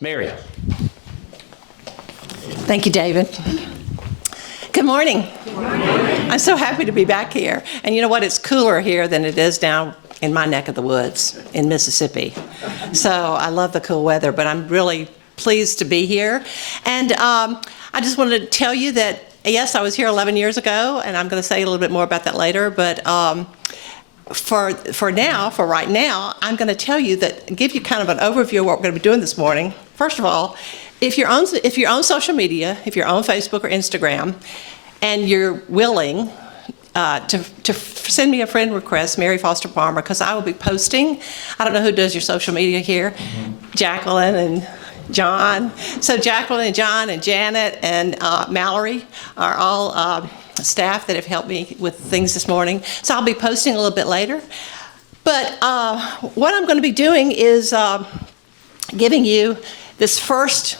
Mary. Thank you, David. Good morning. Good morning. I'm so happy to be back here. And you know what? It's cooler here than it is down in my neck of the woods in Mississippi. So I love the cool weather, but I'm really pleased to be here. And I just wanted to tell you that, yes, I was here 11 years ago, and I'm going to say a little bit more about that later. But for right now, I'm going to tell you that, give you kind of an overview of what we're going to be doing this morning. First of all, if you're on social media, if you're on Facebook or Instagram, and you're willing to send me a friend request, Mary Foster Parmer, because I will be posting. I don't know who does your social media here, Jacqueline and John. So Jacqueline and John and Janet and Mallory are all staff that have helped me with things this morning. So I'll be posting a little bit later. But what I'm going to be doing is giving you this first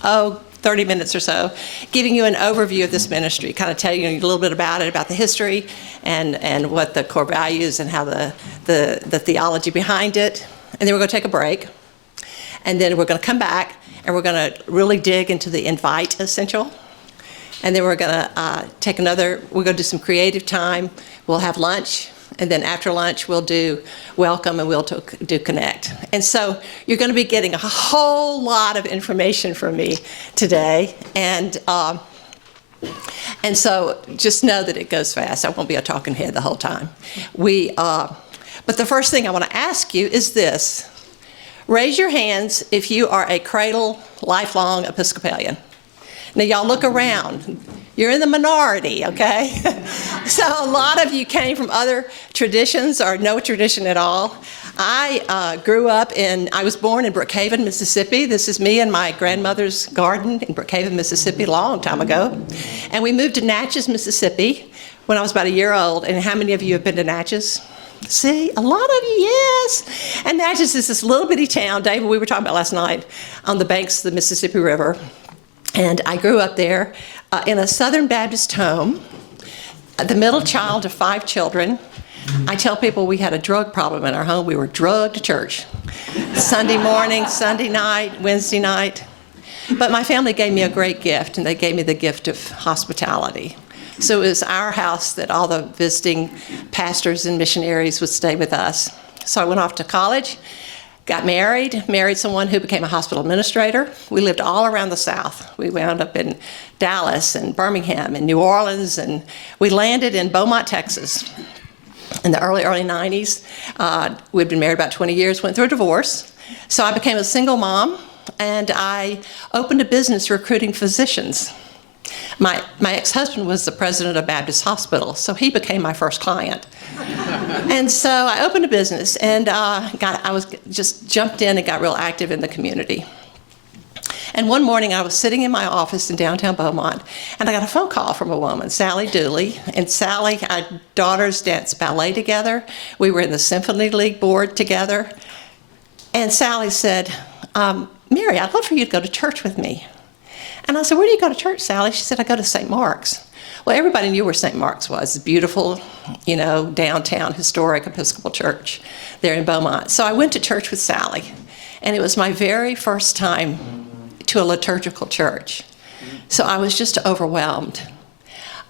30 minutes or so, giving you an overview of this ministry, kind of telling you a little bit about it, about the history and what the core values and how the theology behind it. And then we're going to take a break. And then we're going to come back and we're going to really dig into the invite essential. And then we're going to we're going to do some creative time. We'll have lunch. And then after lunch, we'll do welcome and we'll do connect. And so you're going to be getting a whole lot of information from me today. And so just know that it goes fast. I won't be a talking head the whole time. But the first thing I want to ask you is this. Raise your hands if you are a cradle, lifelong Episcopalian. Now, y'all look around. You're in the minority, okay? So a lot of you came from other traditions or no tradition at all. I was born in Brookhaven, Mississippi. This is me and my grandmother's garden in Brookhaven, Mississippi, a long time ago. And we moved to Natchez, Mississippi when I was about a year old. And how many of you have been to Natchez? See, a lot of you, yes. And Natchez is this little bitty town, David, we were talking about last night, on the banks of the Mississippi River. And I grew up there in a Southern Baptist home, the middle child of 5 children. I tell people we had a drug problem in our home. We were drugged to church. Sunday morning, Sunday night, Wednesday night. But my family gave me a great gift, and they gave me the gift of hospitality. So it was our house that all the visiting pastors and missionaries would stay with us. So I went off to college, got married someone who became a hospital administrator. We lived all around the South. We wound up in Dallas and Birmingham and New Orleans, and we landed in Beaumont, Texas in the early 90s. We'd been married about 20 years, went through a divorce. So I became a single mom, and I opened a business recruiting physicians. My ex-husband was the president of Baptist Hospital, so he became my first client. And so I opened a business, and just jumped in and got real active in the community. And one morning I was sitting in my office in downtown Beaumont, and I got a phone call from a woman, Sally Dooley. And Sally, our daughters danced ballet together. We were in the Symphony League board together. And Sally said, Mary, I'd love for you to go to church with me. And I said, where do you go to church, Sally? She said, I go to St. Mark's. Well, everybody knew where St. Mark's was, a beautiful, downtown historic Episcopal church there in Beaumont. So I went to church with Sally, and it was my very first time to a liturgical church. So I was just overwhelmed.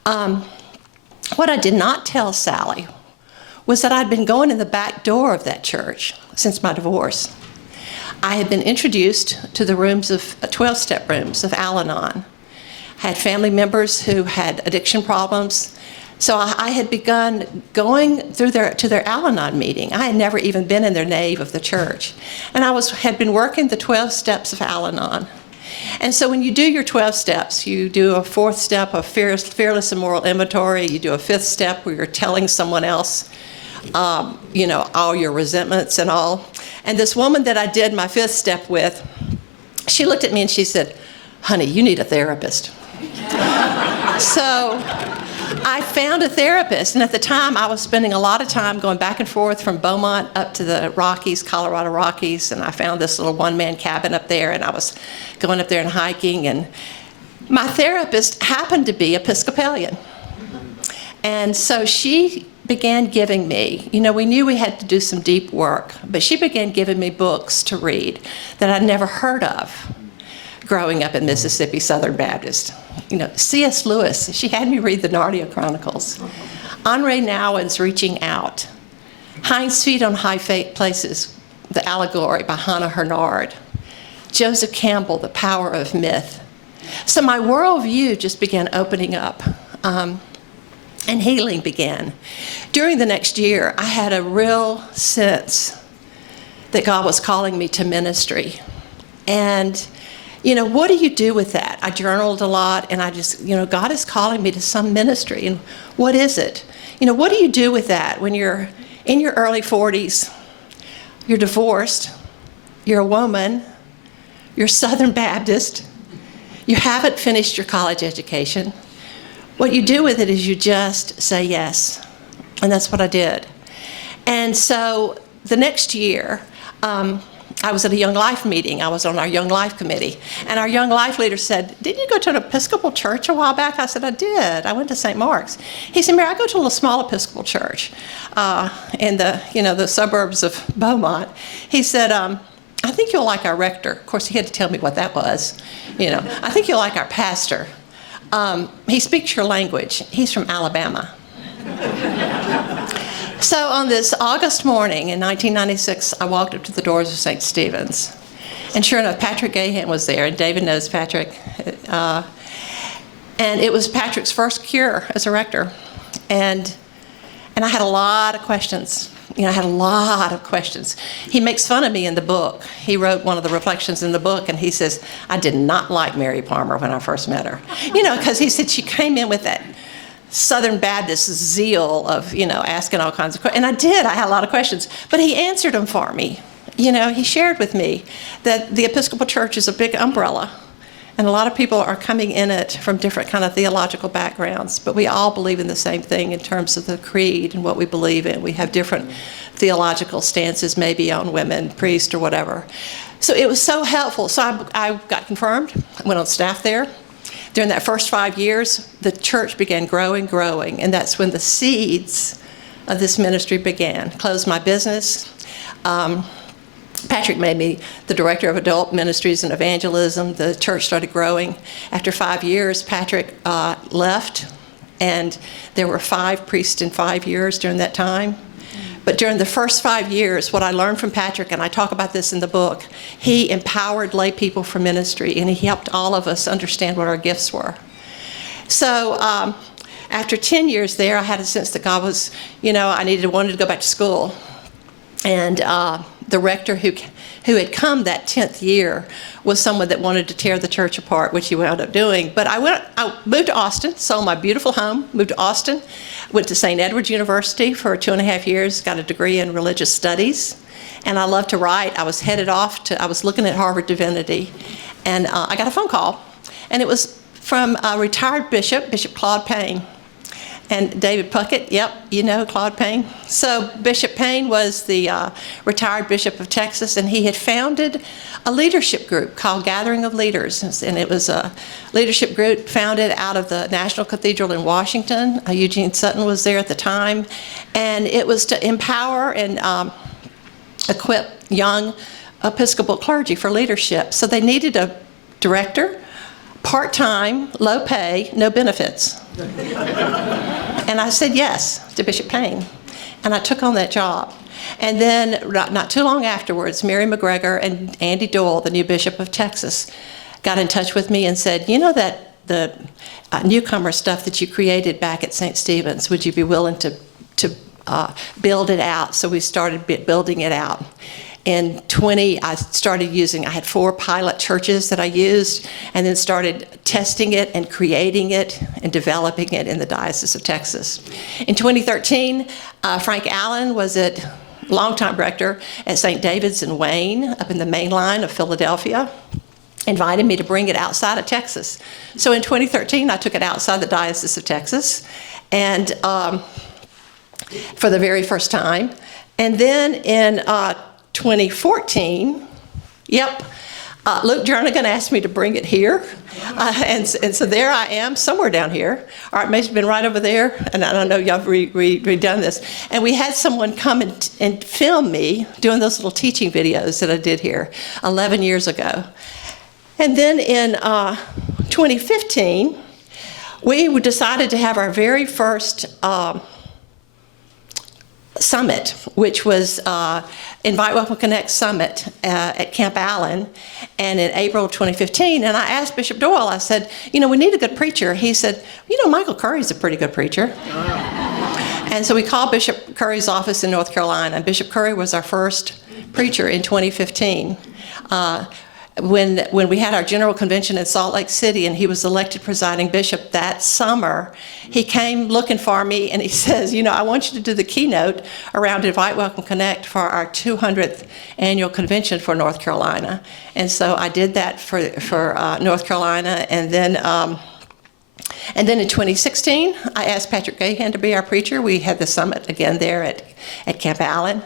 What I did not tell Sally was that I'd been going in the back door of that church since my divorce. I had been introduced to the 12-step rooms of Al-Anon. I had family members who had addiction problems. So I had begun going to their Al-Anon meeting. I had never even been in their nave of the church. And I had been working the 12 steps of Al-Anon. And so when you do your 12 steps, you do a 4th step of fearless and moral inventory. You do a 5th step where you're telling someone else all your resentments and all. And this woman that I did my 5th step with, she looked at me and she said, honey, you need a therapist. So I found a therapist. And at the time, I was spending a lot of time going back and forth from Beaumont up to the Rockies, Colorado Rockies. And I found this little one-man cabin up there. And I was going up there and hiking. And my therapist happened to be Episcopalian. And so she began giving me, we knew we had to do some deep work, but she began giving me books to read that I'd never heard of growing up in Mississippi Southern Baptist. C.S. Lewis, she had me read the Narnia Chronicles. Henri Nouwen's Reaching Out. Hind's Feet on High Places, the allegory by Hannah Hurnard. Joseph Campbell, The Power of Myth. So my worldview just began opening up, and healing began. During the next year, I had a real sense that God was calling me to ministry. And, what do you do with that? I journaled a lot, and I just, God is calling me to some ministry. And what is it? What do you do with that when you're in your early 40s, you're divorced, you're a woman, you're Southern Baptist, you haven't finished your college education? What you do with it is you just say yes. And that's what I did. And so the next year, I was at a Young Life meeting. I was on our Young Life committee. And our Young Life leader said, "Didn't you go to an Episcopal church a while back?" I said, "I did. I went to St. Mark's." He said, "Mary, I go to a little small Episcopal church in the suburbs of Beaumont." He said, "I think you'll like our rector." Of course, he had to tell me what that was. "I think you'll like our pastor. He speaks your language. He's from Alabama." So on this August morning in 1996, I walked up to the doors of St. Stephen's. And sure enough, Patrick Gahan was there, and David knows Patrick. And it was Patrick's first cure as a rector. And I had a lot of questions. I had a lot of questions. He makes fun of me in the book. He wrote one of the reflections in the book, and he says, "I did not like Mary Parmer when I first met her." Because he said she came in with that Southern Baptist zeal of, asking all kinds of questions. And I did. I had a lot of questions. But he answered them for me. He shared with me that the Episcopal Church is a big umbrella. And a lot of people are coming in it from different kind of theological backgrounds. But we all believe in the same thing in terms of the creed and what we believe in. We have different theological stances maybe on women, priests, or whatever. So it was so helpful. So I got confirmed. I went on staff there. During that first 5 years, the church began growing, and that's when the seeds of this ministry began. Closed my business. Patrick made me the director of adult ministries and evangelism. The church started growing. After 5 years, Patrick left, and there were 5 priests in 5 years during that time. But during the first 5 years, what I learned from Patrick, and I talk about this in the book, he empowered lay people for ministry, and he helped all of us understand what our gifts were. So after 10 years there, I had a sense that God was, I wanted to go back to school. And the rector who had come that 10th year was someone that wanted to tear the church apart, which he wound up doing. But I moved to Austin, sold my beautiful home, moved to Austin, went to St. Edward's University for 2.5 years, got a degree in religious studies, and I love to write. I was looking at Harvard Divinity, and I got a phone call, and it was from a retired bishop, Bishop Claude Payne. And David Puckett, yep, Claude Payne. So Bishop Payne was the retired bishop of Texas, and he had founded a leadership group called Gathering of Leaders. And it was a leadership group founded out of the National Cathedral in Washington. Eugene Sutton was there at the time. And it was to empower and equip young Episcopal clergy for leadership. So they needed a director, part-time, low pay, no benefits. And I said yes to Bishop Payne, and I took on that job. And then not too long afterwards, Mary McGregor and Andy Doyle, the new bishop of Texas, got in touch with me and said, that the newcomer stuff that you created back at St. Stephen's, would you be willing to build it out? So we started building it out. In I had 4 pilot churches that I used, and then started testing it and creating it and developing it in the Diocese of Texas. In 2013, Frank Allen was longtime rector at St. David's in Wayne, up in the main line of Philadelphia, invited me to bring it outside of Texas. So in 2013, I took it outside the Diocese of Texas, and for the very first time. And then in 2014, Luke Jernigan asked me to bring it here, and so there I am, somewhere down here. Or it may have been right over there, and I don't know, y'all have redone this. And we had someone come and film me doing those little teaching videos that I did here 11 years ago. And then in 2015, we decided to have our very first summit, which was Invite, Welcome, Connect Summit at Camp Allen, and in April 2015. And I asked Bishop Doyle, I said, we need a good preacher. He said, Michael Curry's a pretty good preacher. And so we called Bishop Curry's office in North Carolina. And Bishop Curry was our first preacher in 2015. When we had our general convention in Salt Lake City and he was elected presiding bishop that summer, he came looking for me and he says, I want you to do the keynote around Invite, Welcome, Connect for our 200th annual convention for North Carolina. And so I did that for North Carolina. And then in 2016, I asked Patrick Gahan to be our preacher. We had the summit again there at Camp Allen.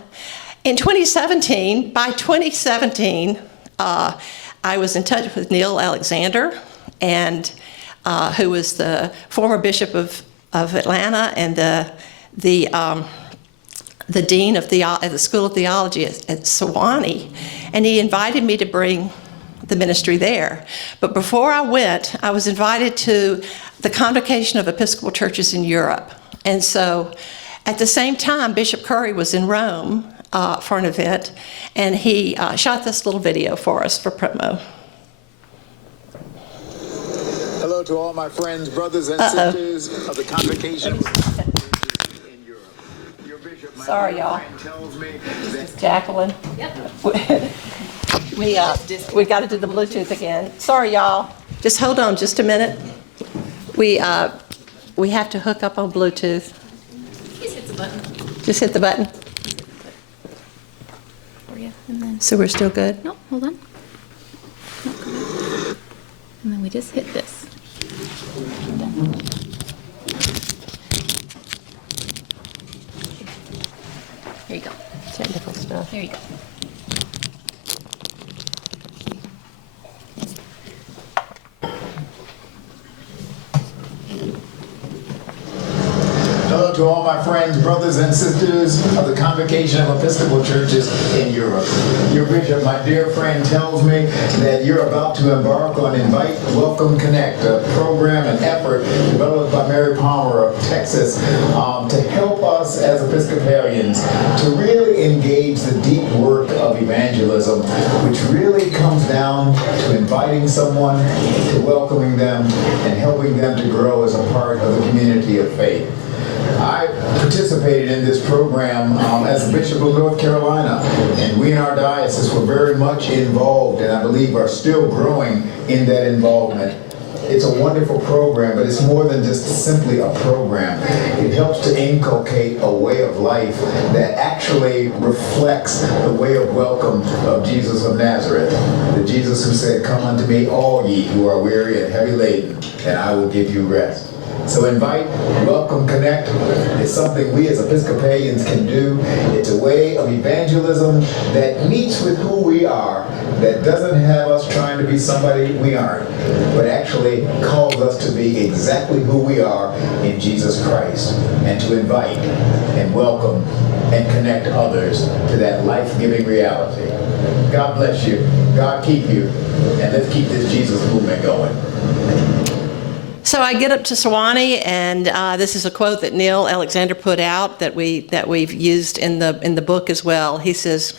In 2017, by 2017, I was in touch with Neil Alexander, and who was the former bishop of Atlanta and the dean of the School of Theology at Sewanee, and he invited me to bring the ministry there. But before I went, I was invited to the Convocation of Episcopal Churches in Europe, and so at the same time, Bishop Curry was in Rome for an event, and he shot this little video for us for promo. Hello to all my friends, brothers, and sisters of the Convocation in Europe. Your bishop, my Sorry, y'all. tells me that Jacqueline. Yep. We got to do the Bluetooth again. Sorry, y'all. Just hold on just a minute. We have to hook up on Bluetooth. Just hit the button. Just hit the button. For you, and then So we're still good? nope, hold on. Nope, come on. And then we just hit this. Done. Here you go. Technical stuff. There you go. hello to all my friends, brothers, and sisters of the Convocation of Episcopal Churches in Europe. Your bishop, my dear friend, tells me that you're about to embark on Invite, Welcome, Connect, a program and effort developed by Mary Parmer of Texas to help us as Episcopalians to really engage the deep work of evangelism, which really comes down to inviting someone, to welcoming them, and helping them to grow as a part of the community of faith. I participated in this program as the Bishop of North Carolina, and we in our diocese were very much involved, and I believe are still growing in that involvement. It's a wonderful program, but it's more than just simply a program. It helps to inculcate a way of life that actually reflects the way of welcome of Jesus of Nazareth. The Jesus who said, "Come unto me, all ye who are weary and heavy laden, and I will give you rest." So Invite, Welcome, Connect is something we as Episcopalians can do. It's a way of evangelism that meets with who we are, that doesn't have us trying to be somebody we aren't, but actually calls us to be exactly who we are in Jesus Christ, and to invite and welcome and connect others to that life-giving reality. God bless you, God keep you, and let's keep this Jesus movement going. So I get up to Sewanee, and this is a quote that Neil Alexander put out that we've used in the book as well. He says,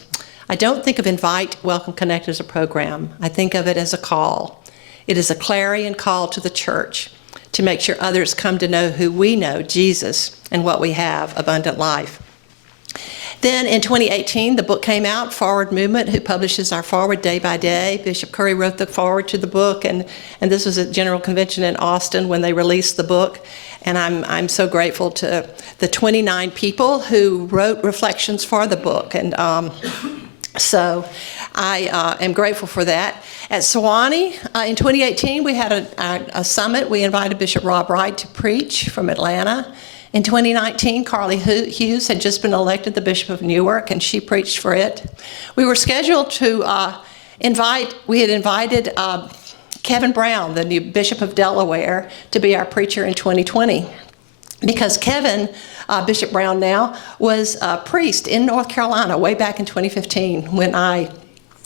"I don't think of Invite, Welcome, Connect as a program. I think of it as a call. It is a clarion call to the church to make sure others come to know who we know, Jesus, and what we have, abundant life." Then in 2018, the book came out, Forward Movement, who publishes our Forward day by day. Bishop Curry wrote the forward to the book, and this was at General Convention in Austin when they released the book. And I'm so grateful to the 29 people who wrote reflections for the book. And so I am grateful for that. At Sewanee, in 2018, we had a summit. We invited Bishop Rob Wright to preach from Atlanta. In 2019, Carly Hughes had just been elected the Bishop of Newark, and she preached for it. We were scheduled to we had invited Kevin Brown, the new Bishop of Delaware, to be our preacher in 2020. Because Kevin, Bishop Brown now, was a priest in North Carolina way back in 2015 when I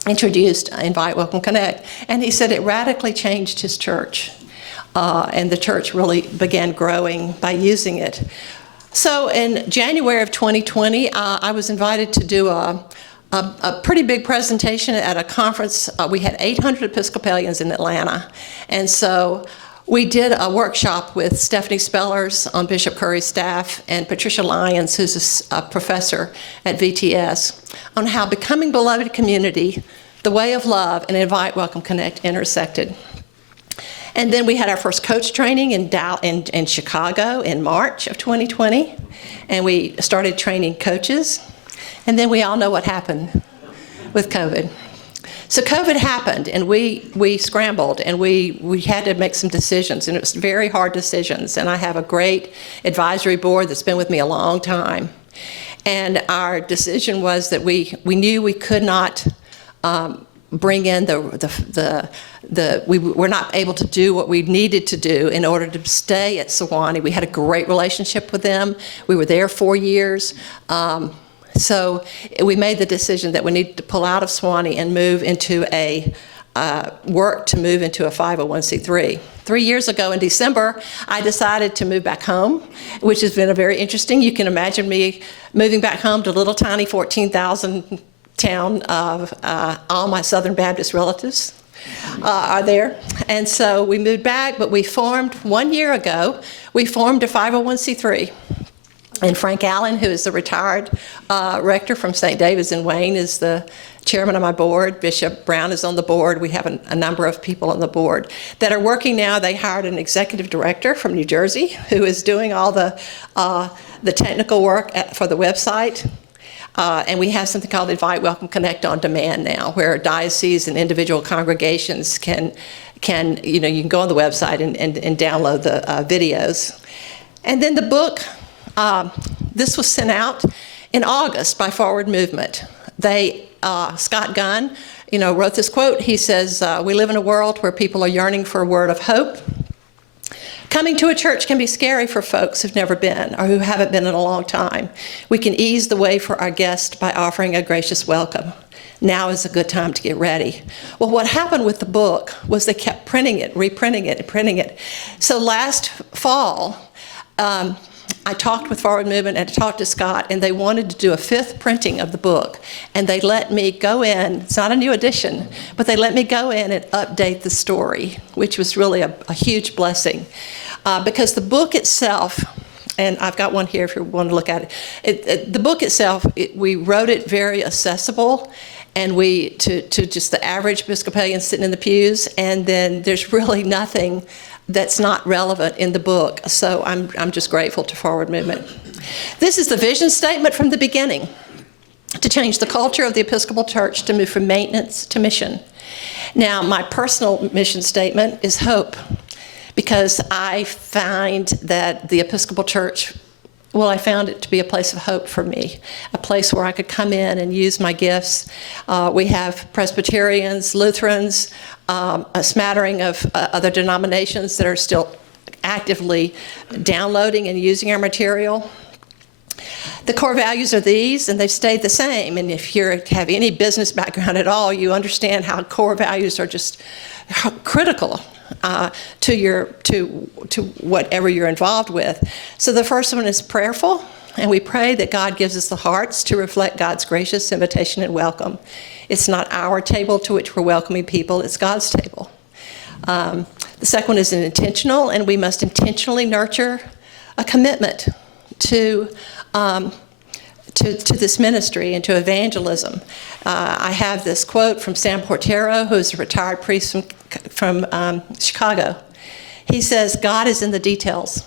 introduced Invite, Welcome, Connect. And he said it radically changed his church. And the church really began growing by using it. So in January of 2020, I was invited to do a pretty big presentation at a conference. We had 800 Episcopalians in Atlanta. And so we did a workshop with Stephanie Spellers on Bishop Curry's staff and Patricia Lyons, who's a professor at VTS, on how becoming beloved community, the way of love, and Invite, Welcome, Connect intersected. And then we had our first coach training in Chicago in March of 2020, and we started training coaches. And then we all know what happened with COVID. So COVID happened, and we scrambled, and we had to make some decisions, and it was very hard decisions. And I have a great advisory board that's been with me a long time. And our decision was that we knew we could not bring in we were not able to do what we needed to do in order to stay at Sewanee. We had a great relationship with them. We were there 4 years. So we made the decision that we needed to pull out of Sewanee and move into work to move into a 501c3. 3 years ago in December, I decided to move back home, which has been a very interesting. You can imagine me moving back home to little tiny 14,000 town of all my Southern Baptist relatives are there. And so we moved back, but we formed 1 year ago, we formed a 501c3. And Frank Allen, who is the retired rector from St. David's in Wayne, is the chairman of my board. Bishop Brown is on the board. We have a number of people on the board that are working now. They hired an executive director from New Jersey who is doing all the technical work for the website. And we have something called Invite, Welcome, Connect on demand now, where dioceses and individual congregations can you can go on the website and download the videos. And then the book, this was sent out in August by Forward Movement. Scott Gunn, wrote this quote. He says, "We live in a world where people are yearning for a word of hope. Coming to a church can be scary for folks who've never been or who haven't been in a long time. We can ease the way for our guests by offering a gracious welcome. Now is a good time to get ready." Well, what happened with the book was they kept printing it, reprinting it, and printing it. So last fall, I talked with Forward Movement and I talked to Scott, and they wanted to do a 5th printing of the book. And they let me go in, it's not a new edition, but they let me go in and update the story, which was really a huge blessing. Because the book itself, and I've got one here if you want to look at it, the book itself, we wrote it very accessible, and to just the average Episcopalian sitting in the pews, and then there's really nothing that's not relevant in the book. So I'm just grateful to Forward Movement. This is the vision statement from the beginning: to change the culture of the Episcopal Church, to move from maintenance to mission. Now, my personal mission statement is hope, because I find that the Episcopal Church, I found it to be a place of hope for me, a place where I could come in and use my gifts. We have Presbyterians, Lutherans, a smattering of other denominations that are still actively downloading and using our material. The core values are these, and they've stayed the same. And if you have any business background at all, you understand how core values are just critical to whatever you're involved with. So the first one is prayerful, and we pray that God gives us the hearts to reflect God's gracious invitation and welcome. It's not our table to which we're welcoming people, it's God's table. The second one is an intentional, and we must intentionally nurture a commitment to this ministry and to evangelism. I have this quote from Sam Portero, who's a retired priest from Chicago. He says, "God is in the details.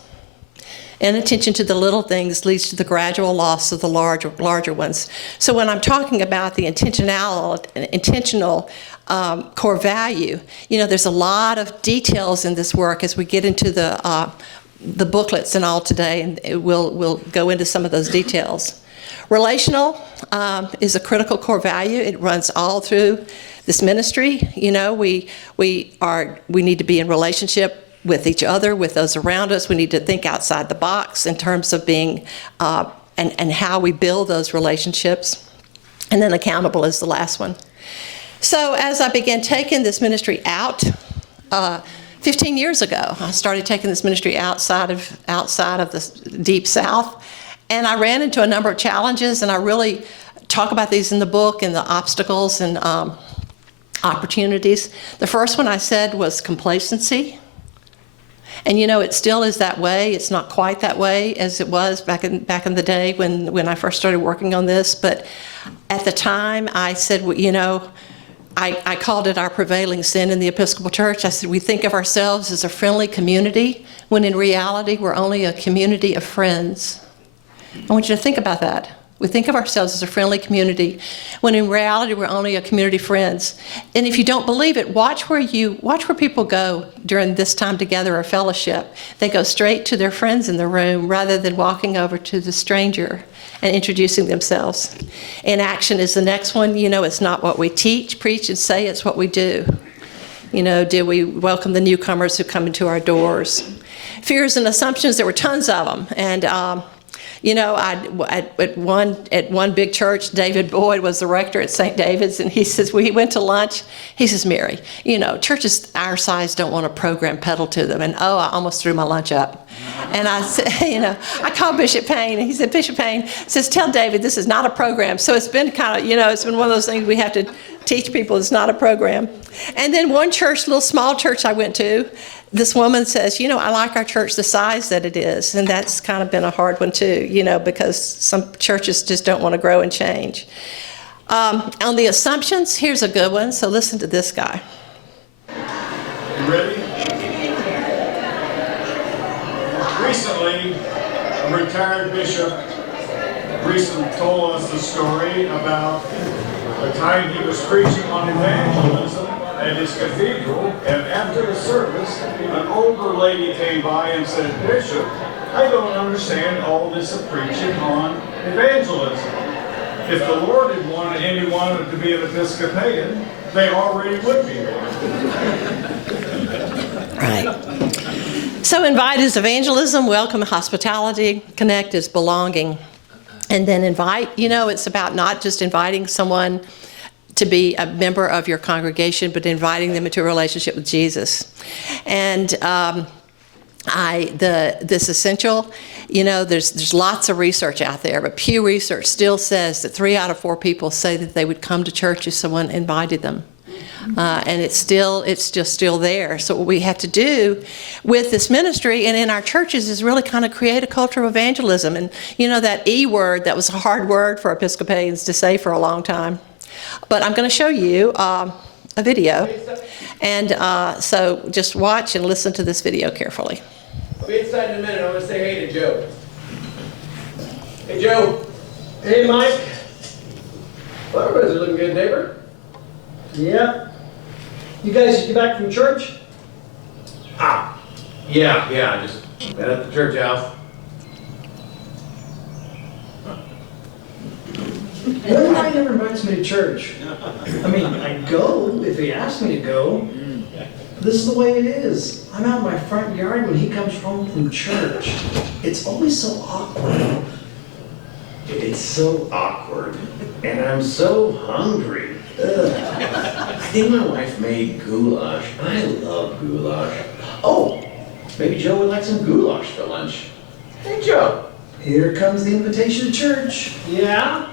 Inattention to the little things leads to the gradual loss of the larger ones." So when I'm talking about the intentional core value, there's a lot of details in this work as we get into the booklets and all today, and we'll go into some of those details. Relational is a critical core value. It runs all through this ministry. You know, we need to be in relationship with each other, with those around us. We need to think outside the box in terms of being and how we build those relationships. And then accountable is the last one. So as I began taking this ministry out, 15 years ago, I started taking this ministry outside of the Deep South, and I ran into a number of challenges, and I really talk about these in the book and the obstacles and opportunities. The first one I said was complacency. And you know, it still is that way. It's not quite that way as it was back in the day when I first started working on this. But at the time, I said, well, you know, I called it our prevailing sin in the Episcopal Church. I said, we think of ourselves as a friendly community, when in reality, we're only a community of friends. I want you to think about that. We think of ourselves as a friendly community, when in reality, we're only a community of friends. And if you don't believe it, watch where people go during this time together or fellowship. They go straight to their friends in the room rather than walking over to the stranger and introducing themselves. Inaction is the next one. You know, it's not what we teach, preach, and say, it's what we do. You know, do we welcome the newcomers who come into our doors? Fears and assumptions, there were tons of them. And, you know, at one big church, David Boyd was the rector at St. David's, and he says, we went to lunch. He says, Mary, you know, churches our size don't want a program peddled to them. And I almost threw my lunch up. And I said, you know, I called Bishop Payne, and he said, Bishop Payne says, tell David this is not a program. So it's been kind of, you know, it's been one of those things we have to teach people it's not a program. And then one church, little small church I went to, this woman says, you know, I like our church the size that it is. And that's kind of been a hard one too, you know, because some churches just don't want to grow and change. On the assumptions, here's a good one. So listen to this guy. You ready? Recently, a retired bishop recently told us the story about the time he was preaching on evangelism at his cathedral, and after the service, an older lady came by and said, Bishop, I don't understand all this of preaching on evangelism. If the Lord had wanted anyone to be an Episcopalian, they already would be one. Right. So invite is evangelism, welcome hospitality, connect is belonging. And then invite, you know, it's about not just inviting someone to be a member of your congregation, but inviting them into a relationship with Jesus. And this essential, you know, there's lots of research out there, but Pew Research still says that 3 out of 4 people say that they would come to church if someone invited them. And it's just still there. So what we have to do with this ministry and in our churches is really kind of create a culture of evangelism. And you know, that E word, that was a hard word for Episcopalians to say for a long time. But I'm going to show you a video. And so just watch and listen to this video carefully. I'll be inside in a minute. I want to say hey to Joe. Hey, Joe. Hey, Mike. Well, everybody's looking good, neighbor. Yeah. You guys, you back from church? Yeah, I just met at the church house. Everybody never invites me to church. I mean, I go if he asks me to go. This is the way it is. I'm out in my front yard when he comes home from church. It's always so awkward. It's so awkward, and I'm so hungry. I think my wife made goulash. I love goulash. Oh, maybe Joe would like some goulash for lunch. Hey, Joe. Here comes the invitation to church. Yeah?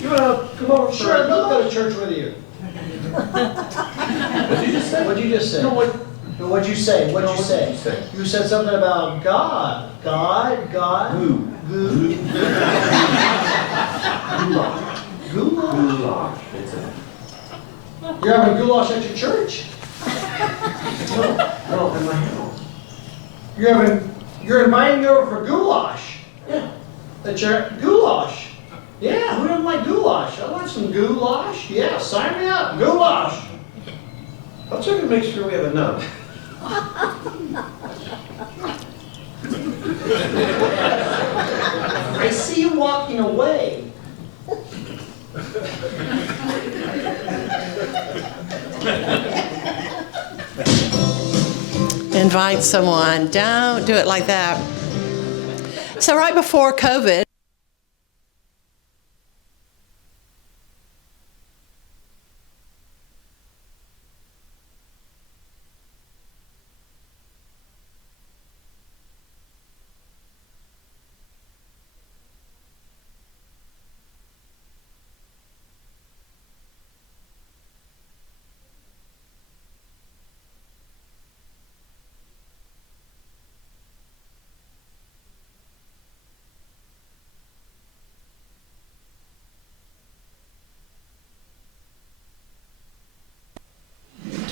You want to come over? Sure, I'd love to go to church with you. What did you just say? What'd you just say? No, what? No, what'd you say? What'd you say? You said something about God. God. Goo. Goo. Goulash. Goulash. Goulash. You're having goulash at your church? No, in my house. You're inviting me over for goulash? Yeah. That's your goulash? Yeah, who doesn't like goulash? I want some goulash. Yeah, sign me up. Goulash. I'll check and make sure we have enough. I see you walking walking away. Invite someone. Don't do it like that. So right before COVID,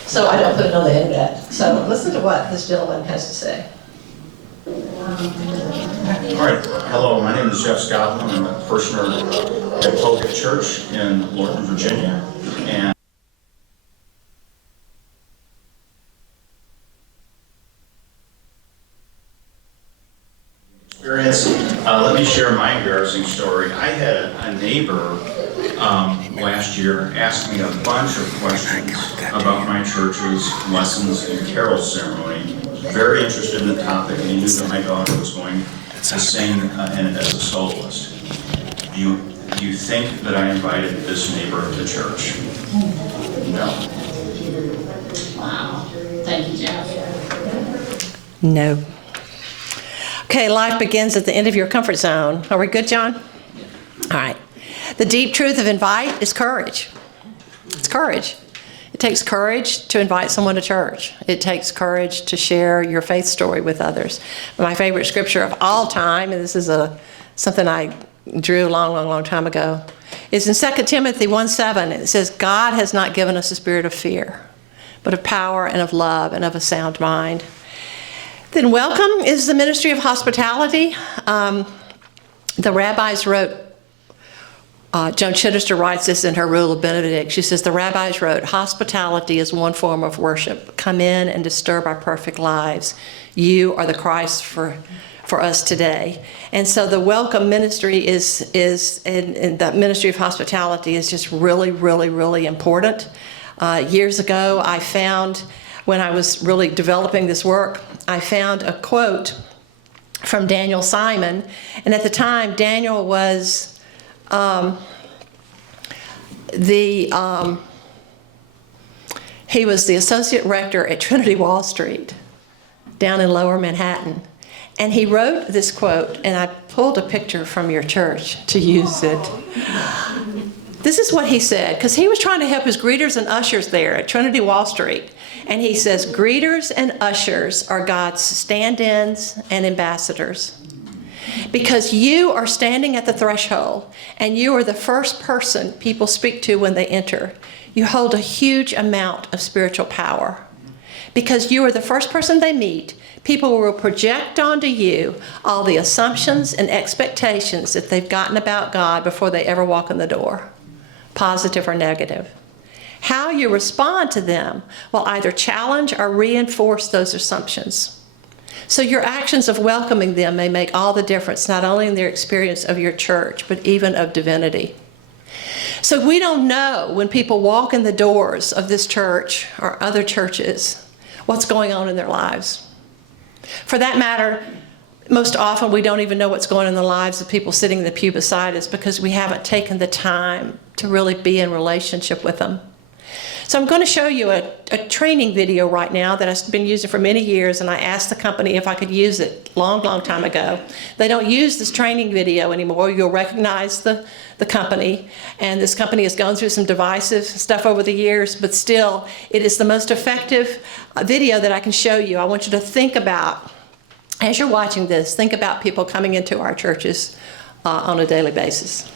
so I don't put it on the internet. So listen to what this gentleman has to say. All right, hello, my name is Jeff Scotland. I'm a parishioner at Pulpit Church in Lorton, Virginia. And experience, let me share my embarrassing story. I had a neighbor last year ask me a bunch of questions about my church's lessons and carol ceremony. Very interested in the topic, and he knew that my daughter was going to sing as a soloist. Do you think that I invited this neighbor to church? No. Wow. Thank you, Jeff. No. Okay, life begins at the end of your comfort zone. Are we good, John? All right. The deep truth of invite is courage. It's courage. It takes courage to invite someone to church. It takes courage to share your faith story with others. My favorite scripture of all time, and this is something I drew a long time ago, is in 2 Timothy 1:7. It says, God has not given us a spirit of fear, but of power and of love and of a sound mind. Then welcome is the ministry of hospitality. The rabbis wrote, Joan Chittister writes this in her Rule of Benedict. She says, the rabbis wrote, hospitality is one form of worship. Come in and disturb our perfect lives. You are the Christ for us today. And so the welcome ministry is and the ministry of hospitality is just really important. Years ago, I found, when I was really developing this work, I found a quote from Daniel Simon. And at the time, Daniel was he was the associate rector at Trinity Wall Street down in Lower Manhattan. And he wrote this quote, and I pulled a picture from your church to use it. This is what he said, because he was trying to help his greeters and ushers there at Trinity Wall Street. And he says, greeters and ushers are God's stand-ins and ambassadors. Because you are standing at the threshold and you are the first person people speak to when they enter. You hold a huge amount of spiritual power. Because you are the first person they meet, people will project onto you all the assumptions and expectations that they've gotten about God before they ever walk in the door, positive or negative. How you respond to them will either challenge or reinforce those assumptions. So your actions of welcoming them may make all the difference, not only in their experience of your church, but even of divinity. So we don't know when people walk in the doors of this church or other churches what's going on in their lives. For that matter, most often we don't even know what's going on in the lives of people sitting in the pew beside us because we haven't taken the time to really be in relationship with them. So I'm going to show you a training video right now that I've been using for many years, and I asked the company if I could use it long time ago. They don't use this training video anymore. You'll recognize the company, and this company has gone through some divisive stuff over the years, but still, it is the most effective video that I can show you. I want you to think about, as you're watching this, think about people coming into our churches on a daily basis.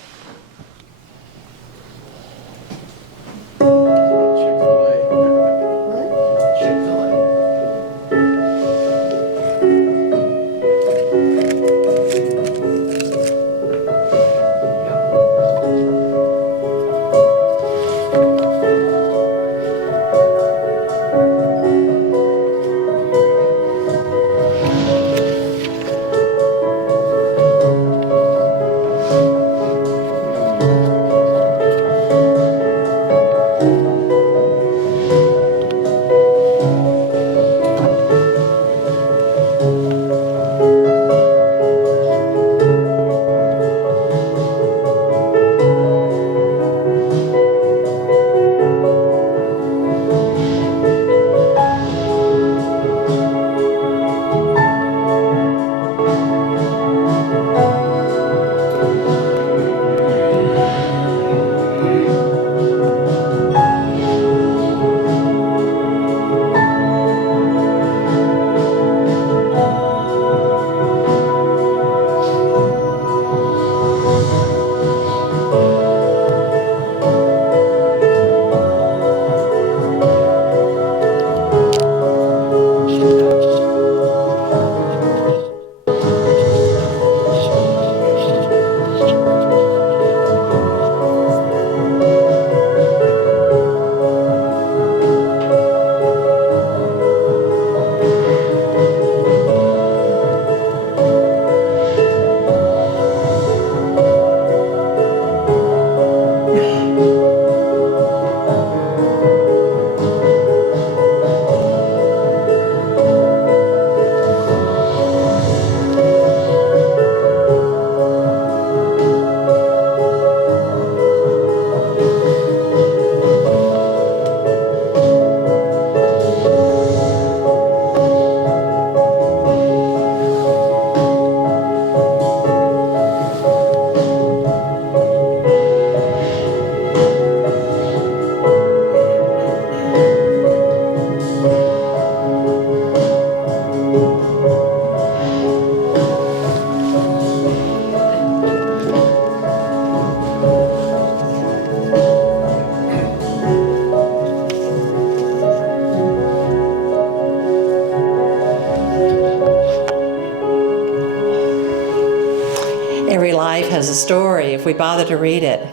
has a story if we bother to read it.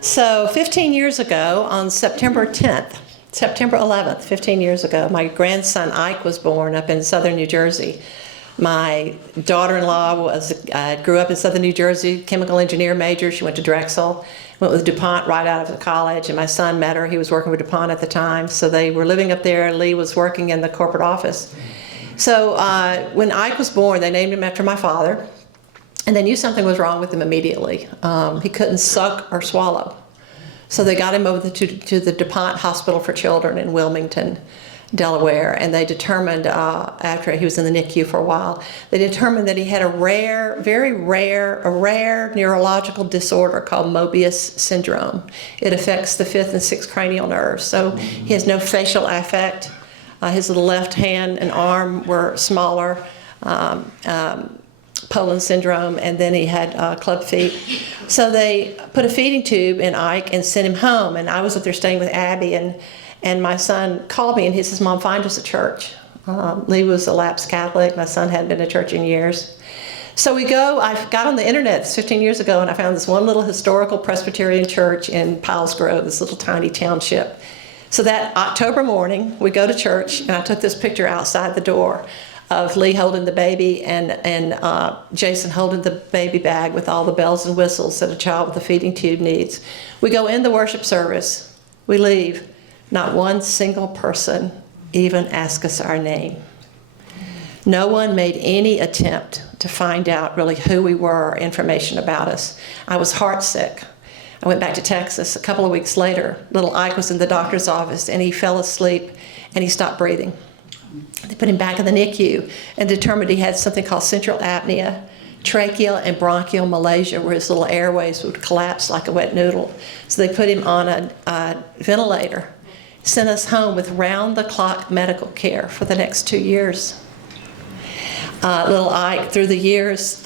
So 15 years ago, on September 10th, September 11th, 15 years ago, my grandson Ike was born up in southern New Jersey. My daughter-in-law grew up in southern New Jersey, chemical engineer major. She went to Drexel, went with DuPont right out of college, and my son met her. He was working with DuPont at the time, so they were living up there. Lee was working in the corporate office. So when Ike was born, they named him after my father, and they knew something was wrong with him immediately. He couldn't suck or swallow. So they got him over to the DuPont Hospital for Children in Wilmington, Delaware, and they determined, after he was in the NICU for a while, they determined that he had a rare neurological disorder called Mobius syndrome. It affects the 5th and 6th cranial nerves, so he has no facial affect. His little left hand and arm were smaller, Poland syndrome, and then he had club feet. So they put a feeding tube in Ike and sent him home, and I was up there staying with Abby, and my son called me and he says, "Mom, find us a church." Lee was a lapsed Catholic. My son hadn't been to church in years. So I got on the internet 15 years ago and I found this one little historical Presbyterian church in Piles Grove, this little tiny township. So that October morning, we go to church and I took this picture outside the door of Lee holding the baby and Jason holding the baby bag with all the bells and whistles that a child with a feeding tube needs. We go in the worship service, we leave. Not one single person even asked us our name. No one made any attempt to find out really who we were or information about us. I was heartsick. I went back to Texas. A couple of weeks later, little Ike was in the doctor's office and he fell asleep and he stopped breathing. They put him back in the NICU and determined he had something called central apnea, tracheal and bronchial malaise, where his little airways would collapse like a wet noodle. So they put him on a ventilator. Sent us home with round-the-clock medical care for the next 2 years. Little Ike, through the years,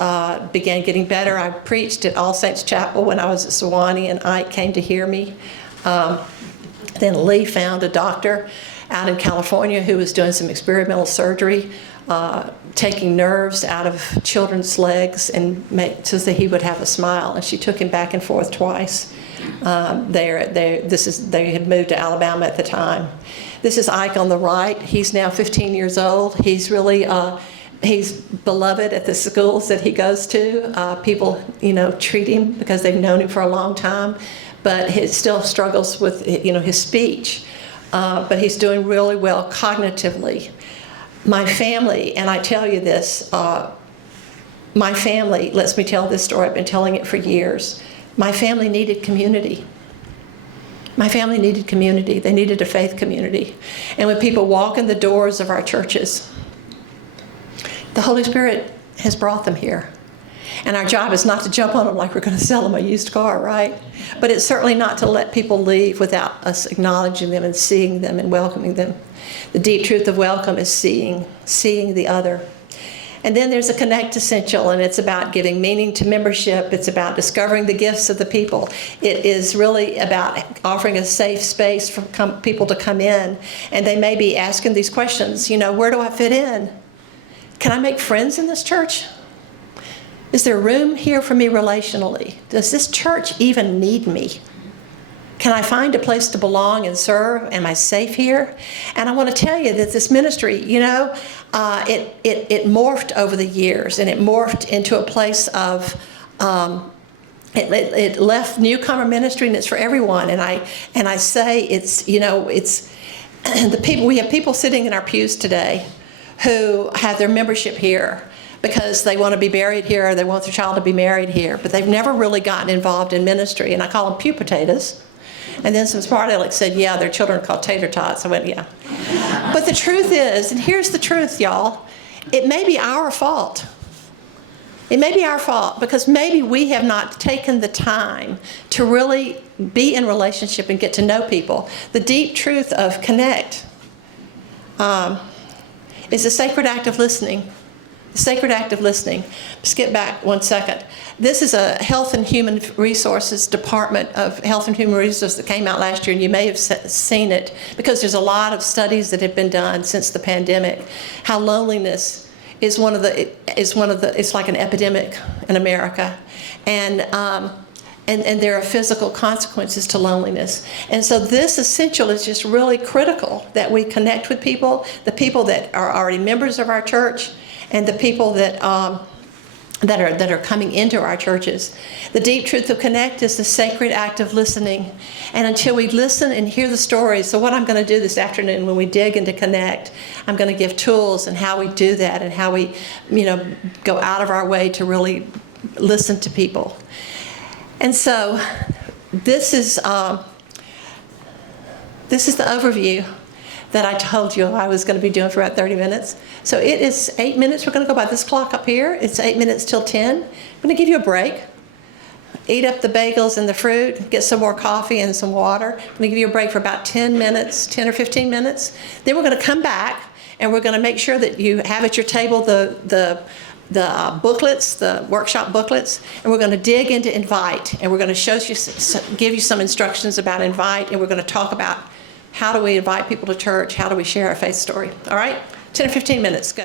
began getting better. I preached at All Saints Chapel when I was at Sewanee, and Ike came to hear me. Then Lee found a doctor out in California who was doing some experimental surgery, taking nerves out of children's legs and so that he would have a smile. And she took him back and forth twice. They had moved to Alabama at the time. This is Ike on the right. He's now 15 years old. He's really he's beloved at the schools that he goes to. People, treat him because they've known him for a long time, but he still struggles with, his speech. But he's doing really well cognitively. My family, and I tell you this, my family lets me tell this story. I've been telling it for years. My family needed community. My family needed community. They needed a faith community. And when people walk in the doors of our churches, the Holy Spirit has brought them here. And our job is not to jump on them like we're going to sell them a used car, right? But it's certainly not to let people leave without us acknowledging them and seeing them and welcoming them. The deep truth of welcome is seeing the other. And then there's a Connect Essential, and it's about giving meaning to membership. It's about discovering the gifts of the people. It is really about offering a safe space for people to come in, and they may be asking these questions, where do I fit in? Can I make friends in this church? Is there room here for me relationally? Does this church even need me? Can I find a place to belong and serve? Am I safe here? And I want to tell you that this ministry, it morphed over the years, and it morphed into a place of, it left newcomer ministry, and it's for everyone. And I say it's the people. We have people sitting in our pews today who have their membership here because they want to be buried here, or they want their child to be married here, but they've never really gotten involved in ministry. And I call them pew potatoes. And then some smart alecks said, yeah, their children are called tater tots. I went, yeah. But the truth is, and here's the truth, y'all, it may be our fault. It may be our fault because maybe we have not taken the time to really be in relationship and get to know people. The deep truth of Connect is a sacred act of listening. The sacred act of listening. Skip back 1 second. This is a Health and Human Resources Department of Health and Human Resources that came out last year, and you may have seen it because there's a lot of studies that have been done since the pandemic, how loneliness is one of the, it's like an epidemic in America. And there are physical consequences to loneliness. And so this essential is just really critical that we connect with people, the people that are already members of our church, and the people that that are coming into our churches. The deep truth of Connect is the sacred act of listening. And until we listen and hear the stories, so what I'm going to do this afternoon when we dig into Connect, I'm going to give tools and how we do that and how we, go out of our way to really listen to people. And so this is the overview that I told you I was going to be doing for about 30 minutes. So it is 8 minutes. We're going to go by this clock up here. It's 8 minutes till 10. I'm going to give you a break. Eat up the bagels and the fruit. Get some more coffee and some water. I'm going to give you a break for about 10 minutes, 10 or 15 minutes. Then we're going to come back and we're going to make sure that you have at your table the booklets, the workshop booklets, and we're going to dig into Invite, and we're going to give you some instructions about Invite, and we're going to talk about how do we invite people to church, how do we share our faith story. All right? 10 or 15 minutes, go.